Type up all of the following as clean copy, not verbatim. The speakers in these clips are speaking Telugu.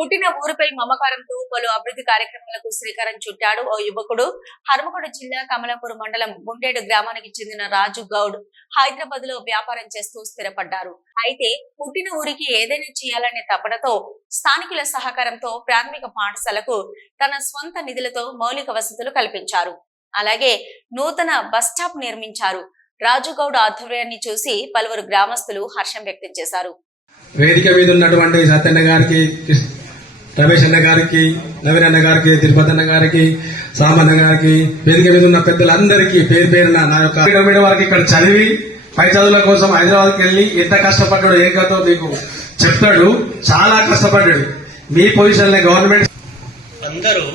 పుట్టిన ఊరిపై మమకారంతో పలు అభివృద్ధి కార్యక్రమాలకు శ్రీకారం చుట్టాడు ఓ యువకుడు. హనుమకొండ జిల్లా కమలాపూర్ మండలం గుండేడు గ్రామానికి చెందిన రాజు గౌడ్ హైదరాబాద్ లో వ్యాపారం చేస్తూ స్థిరపడ్డారు. అయితే పుట్టిన ఊరికి ఏదైనా చేయాలనే తపనతో స్థానికుల సహకారంతో ప్రాథమిక పాఠశాలకు తన స్వంత నిధులతో మౌలిక వసతులు కల్పించారు. అలాగే నూతన బస్టాప్ నిర్మించారు. రాజు గౌడ్ ఆధ్వర్యాన్ని చూసి పలువురు గ్రామస్తులు హర్షం వ్యక్తం చేశారు. వేదిక మీద ఉన్నటువంటి సత్యన్న గారికి, రమేష్ అన్న గారికి, నవీన్ అన్న గారికి, తిరుపతి అన్న గారికి, సామన్న గారికి, వేదిక మీద ఉన్న పెద్దలందరికీ పేరు పేరున నా యొక్క ఇంటర్మీడియట్ వరకు ఇక్కడ చదివి పై చదువుల కోసం హైదరాబాద్కి వెళ్లి ఎంత కష్టపడ్డాడు ఏం కథో మీకు చెప్తాడు. చాలా కష్టపడ్డాడు. మీ పొజిషన్ గవర్నమెంట్ అందరూ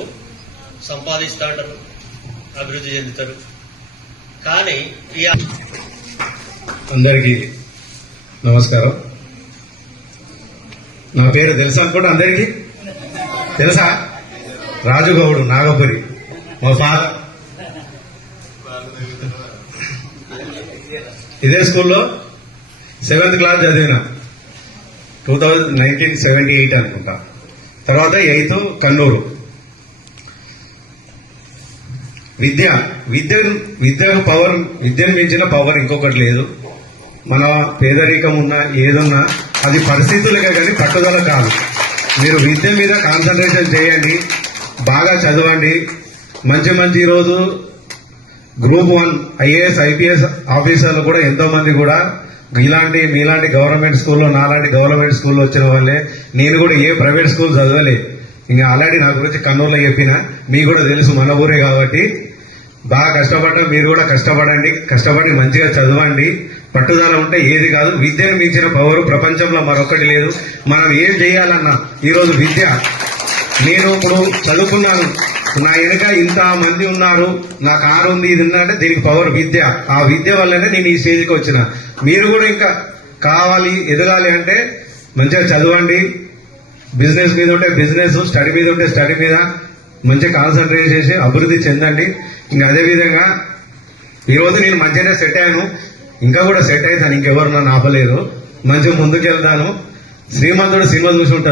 సంపాదిస్తారు, అభివృద్ధి చెందుతారు. కానీ అందరికీ నమస్కారం. నా పేరు తెలుసా అనుకుంటా, అందరికీ తెలుసా? రాజుగౌడు నాగపురి మా ఫాదర్. ఇదే స్కూల్లో 7th క్లాస్ చదివిన 1978 అనుకుంటా. తర్వాత 8th కన్నూరు. విద్యకు పవర్, విద్యను మించిన పవర్ ఇంకొకటి లేదు. మన పేదరికం ఉన్నా ఏదున్నా అది పరిస్థితులకే కానీ పట్టుదల కాదు. మీరు విద్య మీద కాన్సన్ట్రేషన్ చేయండి, బాగా చదవండి. మంచి ఈరోజు గ్రూప్ 1 IAS IPS ఆఫీసర్లు కూడా ఎంతో మంది కూడా మీలాంటి గవర్నమెంట్ స్కూల్లో, నాలాంటి గవర్నమెంట్ స్కూల్లో వచ్చిన వాళ్ళే. నేను కూడా ఏ ప్రైవేట్ స్కూల్ చదవలే. ఇంకా ఆల్రెడీ నా గురించి కన్నూరులో చెప్పిన, మీకు కూడా తెలుసు మన ఊరే కాబట్టి. బాగా కష్టపడ్డా, మీరు కూడా కష్టపడండి. కష్టపడి మంచిగా చదవండి. పట్టుదల ఉంటే ఏది కాదు. విద్యను మించిన పవర్ ప్రపంచంలో మరొకటి లేదు. మనం ఏం చేయాలన్నా ఈరోజు విద్య. నేను ఇప్పుడు చదువుకున్నాను, నా వెనుక ఇంత మంది ఉన్నారు, నా కారు ఉంది, ఇది ఉందంటే దీనికి పవర్ విద్య. ఆ విద్య వల్లనే నేను ఈ స్టేజ్కి వచ్చిన. మీరు కూడా ఇంకా కావాలి, ఎదగాలి అంటే మంచిగా చదవండి. బిజినెస్ మీద ఉంటే బిజినెస్, స్టడీ మీద ఉంటే స్టడీ మీద మంచిగా కాన్సన్ట్రేట్ చేసి అభివృద్ధి చెందండి. ఇంకా అదేవిధంగా ఈరోజు నేను మంచిగానే సెట్ అయ్యాను, ఇంకా కూడా సెట్ అవుతాను. ఇంకెవరు నన్ను ఆపలేదు. మంచిగా ముందుకెళ్తాను. శ్రీమంతుడు సినిమా చూసి ఉంటాను.